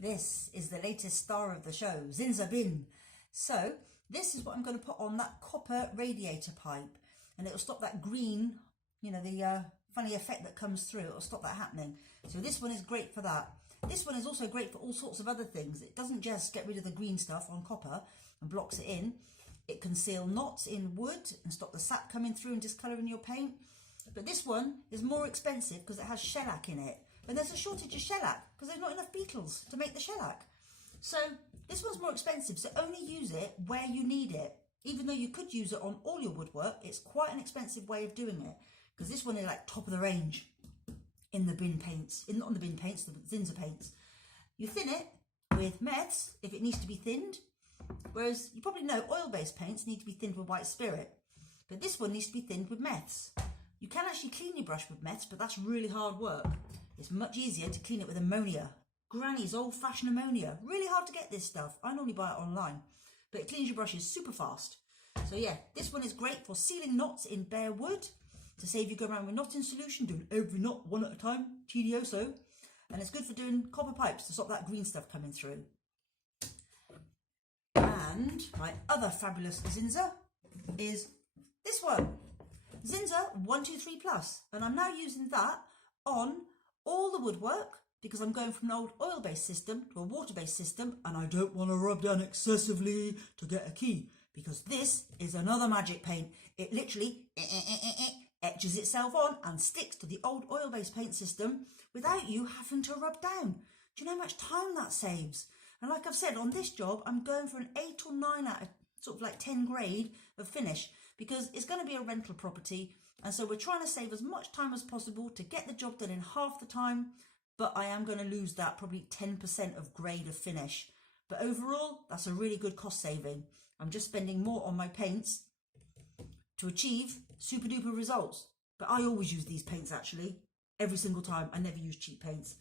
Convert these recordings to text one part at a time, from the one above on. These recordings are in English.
This is the latest star of the show, Zinsser Bin. So this is what I'm going to put on that copper radiator pipe, and it'll stop that green, you know, the funny effect that comes through. It'll stop that happening. So this one is great for that. This one is also great for all sorts of other things. It doesn't just get rid of the green stuff on copper and blocks it in. It can seal knots in wood and stop the sap coming through and discolouring your paint. But this one is more expensive because it has shellac in it. And there's a shortage of shellac because there's not enough beetles to make the shellac. So this one's more expensive, so only use it where you need it. Even though you could use it on all your woodwork, it's quite an expensive way of doing it. Because this one is like top of the range in the bin paints, not in the bin paints, the Zinsser paints. You thin it with meths if it needs to be thinned. Whereas you probably know oil-based paints need to be thinned with white spirit. But this one needs to be thinned with meths. You can actually clean your brush with meths, but that's really hard work. It's much easier to clean it with ammonia. Granny's old-fashioned ammonia. Really hard to get this stuff. I normally buy it online. But it cleans your brushes super fast. So yeah, this one is great for sealing knots in bare wood. To save you go around with knot in solution, doing every knot one at a time. Tedioso. And it's good for doing copper pipes to stop that green stuff coming through. And my other fabulous Zinsser is this one. Zinsser 123 Plus. And I'm now using that on all the woodwork because I'm going from an old oil-based system to a water-based system, and I don't want to rub down excessively to get a key because this is another magic paint. It literally etches itself on and sticks to the old oil-based paint system without you having to rub down. Do you know how much time that saves? And like I've said, on this job, I'm going for an 8 or 9 out of sort of like 10 grade of finish because it's going to be a rental property. And so we're trying to save as much time as possible to get the job done in half the time, but I am going to lose that probably 10% of grade of finish. But overall, that's a really good cost saving. I'm just spending more on my paints to achieve super duper results. But I always use these paints actually, every single time. I never use cheap paints.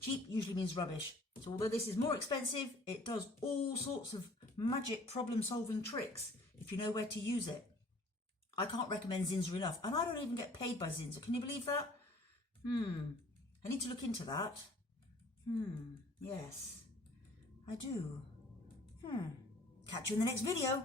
Cheap usually means rubbish. So although this is more expensive, it does all sorts of magic problem solving tricks if you know where to use it. I can't recommend Zinsser enough, and I don't even get paid by Zinsser. Can you believe that? I need to look into that. Yes, I do. Catch you in the next video.